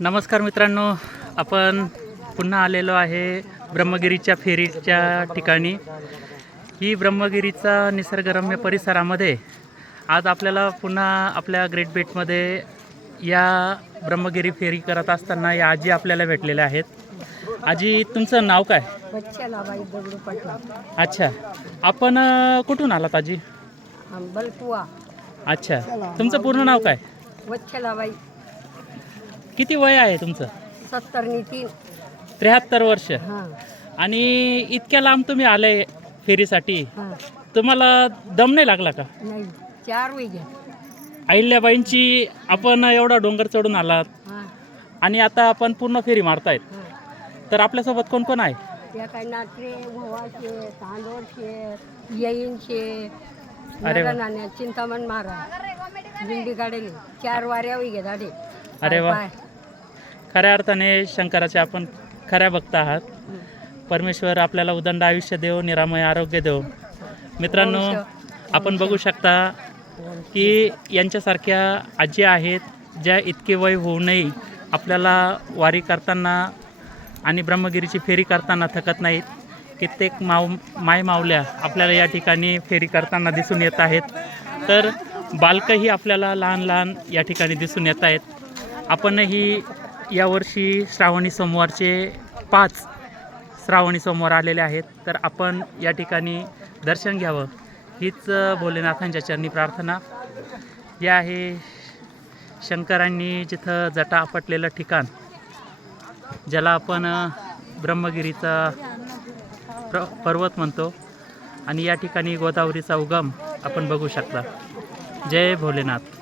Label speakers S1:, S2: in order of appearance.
S1: नमस्कार मित्रांनो आपण पुन्हा आलेलो आहे ब्रह्मगिरीच्या फेरीच्या ठिकाणी. ही ब्रह्मगिरीचा निसर्गरम्य परिसरामध्ये आज आपल्याला पुन्हा आपल्या ग्रेट बेटमध्ये या ब्रह्मगिरी फेरी करत असताना या आजी आपल्याला भेटलेल्या आहेत. आजी तुमचं नाव काय? अच्छा. आपण कुठून आलात आजी? अच्छा. तुमचं पूर्ण नाव काय?
S2: वच्छलाबाई
S1: किती वय आहे तुमचं?
S2: सत्तरनी तीन.
S1: त्र्याहत्तर वर्ष.
S2: हां.
S1: आणि इतक्या लांब तुम्ही आले फेरीसाठी.
S2: हां.
S1: तुम्हाला दम नाही लागला का?
S2: नाही. चार वेगे
S1: अहिल्याबाईंची आपण एवढा डोंगर चढून आलात.
S2: हां.
S1: आणि आता आपण पूर्ण फेरी मारतायत.
S2: हां.
S1: तर आपल्यासोबत कोण कोण आहे?
S2: त्या काय नाटरे भोवाचे तांदोळचे येईनचे
S1: अरे वा.
S2: नाण्या चिंतामण महाराज दिंडी काढले चार वाऱ्या
S1: अरे वा.
S2: पाय.
S1: खऱ्या अर्थाने शंकराचे आपण खऱ्या भक्त आहात.
S2: हं.
S1: परमेश्वर आपल्याला उदंड आयुष्य देव निरामय आरोग्य देव. मित्रांनो आपण बघू शकता की यांच्यासारख्या आजी आहेत ज्या इतके वय होऊनही आपल्याला वारी करताना आणि ब्रह्मगिरीची फेरी करताना थकत नाहीत. कित्येक माव माय मावल्या आपल्याला या ठिकाणी फेरी करताना दिसून येत आहेत. तर बालकही आपल्याला लहान लहान या ठिकाणी दिसून येत आहेत. आपणही यावर्षी श्रावणी सोमवारचे पाच श्रावणी सोमवार आलेले आहेत. तर आपण या ठिकाणी दर्शन घ्यावं हीच भोलेनाथांच्या चरणी प्रार्थना. या आहे शंकरांनी जिथं जटा आपटलेलं ठिकाण ज्याला आपण ब्रह्मगिरीचा प्र पर्वत म्हणतो. आणि या ठिकाणी गोदावरीचा उगम आपण बघू शकता. जय भोलेनाथ.